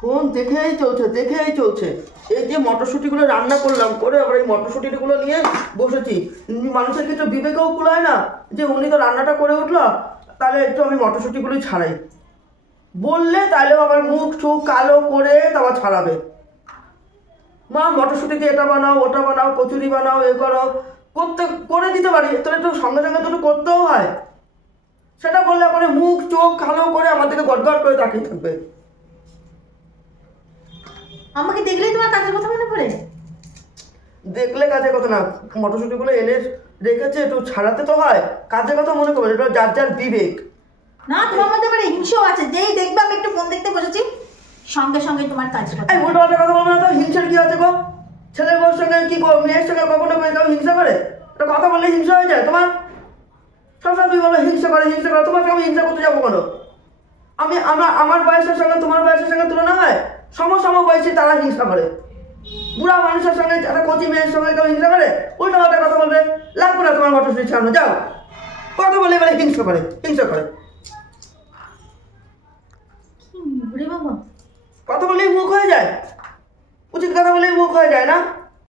Phone দেখেই চলছে। এই যে মটরশুঁটিগুলো রান্না করলাম, করে আবার এই মটরশুঁটিগুলো নিয়ে বসেছি। মানুষের কিছু বিবেকেও কুলায় না যে উনি তো রান্নাটা করে উঠলো, তাহলে একটু আমি মটরশুঁটিগুলোই ছাড়াই। বললে তাহলেও আবার মুখ চোখ কালো করে তারপর ছাড়াবে। মা মটরশুঁটি দিয়ে এটা বানাও, ওটা বানাও, কচুরি বানাও, এ করো, করে দিতে পারি, তাহলে একটু সঙ্গে সঙ্গে তো একটু করতেও হয়। সেটা বললে পরে মুখ চোখ কালো করে আমার দিকে গড়গড় করে তাকিয়ে থাকবে। আমাকে দেখলেই তোমার কাজের কথা মনে পড়ে? দেখলে কাজের কথা না, মটরশুঁটিগুলো এনে রেখেছে, একটু ছাড়াতে তো হয়, কাজের কথা মনে করবে, এটা যার যার বিবেক। না, তোমার মধ্যে আবার হিংসাও আছে। যেই দেখবে আমি একটু ফোন দেখতে বসেছি, সঙ্গে সঙ্গে তোমার কাজের কথা। এই উল্টো পাল্টা কথা বলবে না তো। হিংসার কি আছে গো? ছেলে বউর সঙ্গে কি মেয়ের সঙ্গে কখনো কেউ হিংসা করে? একটা কথা বললে হিংসা হয়ে যায় তোমার? সবসময় তুমি বলো হিংসা করে। তোমার সঙ্গে আমি হিংসা করতে যাবো কেন? আমার বয়সের সঙ্গে তোমার বয়সের সঙ্গে তুলনা হয়? সম বয়সী তারা হিংসা করে। বুড়া মানুষের সঙ্গে একটা কচি মেয়ের সঙ্গে কেউ হিংসা করে? উল্টো পাল্টা কথা বলবে, লাগবে না তোমার মটরশুঁটি ছাড়ানো, যাও। কথা বলে এবারে হিংসা করে। বাবা, কথা বললেই মুখ হয়ে যায়, উচিত কথা বললেই মুখ হয়ে যায় না?